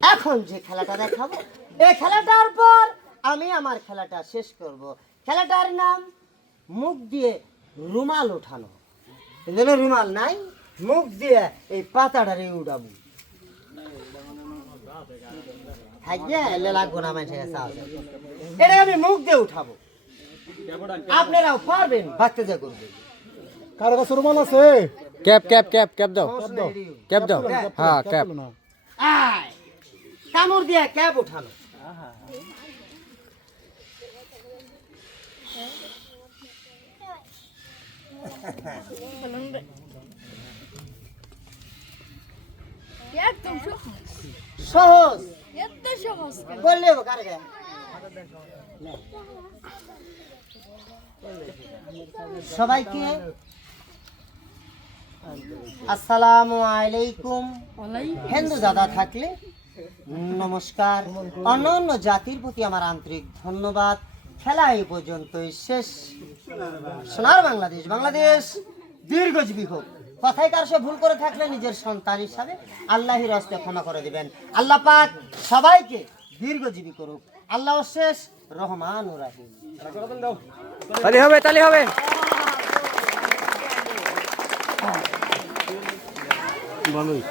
এখন যে খেলাটা দেখাবো এই খেলাটার পর আমি আমার খেলাটা শেষ করব। খেলাটার নাম মুখ দিয়ে রুমাল ওঠানো। এই জন্য রুমাল নাই মুখ দিয়ে এই পাতাটারে উঠাবো থাকবে এলে লাগবো না মানুষের কাছে এটা আমি মুখ দিয়ে উঠাবো। আপনারাও পারবেন বাচ্চা যা করবেন কারও কাছে রুমাল আছে? ক্যাপ ক্যাপ ক্যাপ ক্যাপ দাও। ক্যাপ দাও। হ্যাঁ ক্যাপ কামড় দিয়ে ক্যাব উঠানো সহজ। বললে কারে গায়ে? সবাইকে আসসালামু আলাইকুম। হিন্দু দাদা থাকলে নমস্কার। অন্য অন্য জাতির প্রতি আমার আন্তরিক ধন্যবাদ। খেলা এই পর্যন্তই শেষ। সোনার বাংলাদেশ বাংলাদেশ দীর্ঘজীবী হোক। কথায় কার সে ভুল করে থাকলে নিজের সন্তান হিসাবে আল্লাহর হস্তে ক্ষমা করে দিবেন। আল্লাহ পাক সবাইকে দীর্ঘজীবী করুক। আল্লাহ শেষ রহমান ও রাহিম। তালি হবে তালি হবে। ভালোই